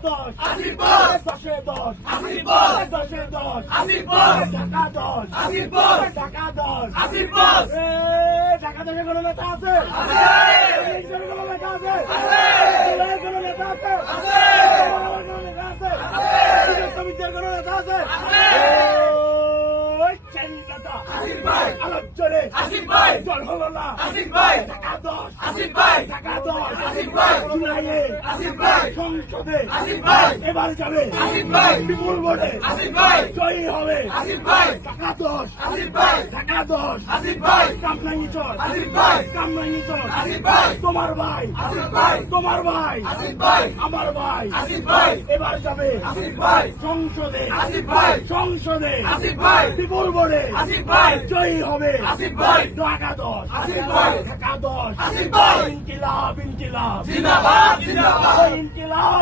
দশ আসিফ বস দশে দশ আসিফ বস দশে দশ আসিফ বস ঢাকা দশ আসিফ বস ঢাকা দশ বস এ, ঢাকা দশে কোনো নেতা আছে? কোনো নেতা আছে? কোনো নেতা আছে আছে আমার কোনো নেতা আছে বিজয় সমিতির কোনো নেতা আছে ওই আসিফ ভাই আলোচনে আসিফ ভাই জল হলো না। আসিফ ভাই ঢাকা দশ। আসিফ ভাই ঢাকা দশ। আসিফ ভাই জুলাইয়ে। আসিফ ভাই সংসদে। আসিফ ভাই এবার যাবে। আসিফ ভাই বিপুল ভোটে আসিফ ভাই জয়ী হবে। আসিফ ভাই ঢাকা দশ। আসিফ ভাই ঢাকা দশ। আসিফ ভাই কামরাঙ্গি চর আসিফ ভাই কামরাঙ্গি চর আসিফ ভাই তোমার ভাই। আসিফ ভাই তোমার ভাই। আসিফ ভাই আমার ভাই। আসিফ ভাই এবার যাবে। আসিফ ভাই সংসদে। আসিফ ভাই সংসদে। আসিফ ভাই বিপুল ভোটে আসিফ ভাই। জয়ী হবে। আসিফ ভাই। ঢাকা দশ আসিফ ভাই। ঢাকা দশ আসিফ ভাই। ইনকিলাব ইনকিলাব। জিন্দাবাদ জিন্দাবাদ। ইনকিলাব।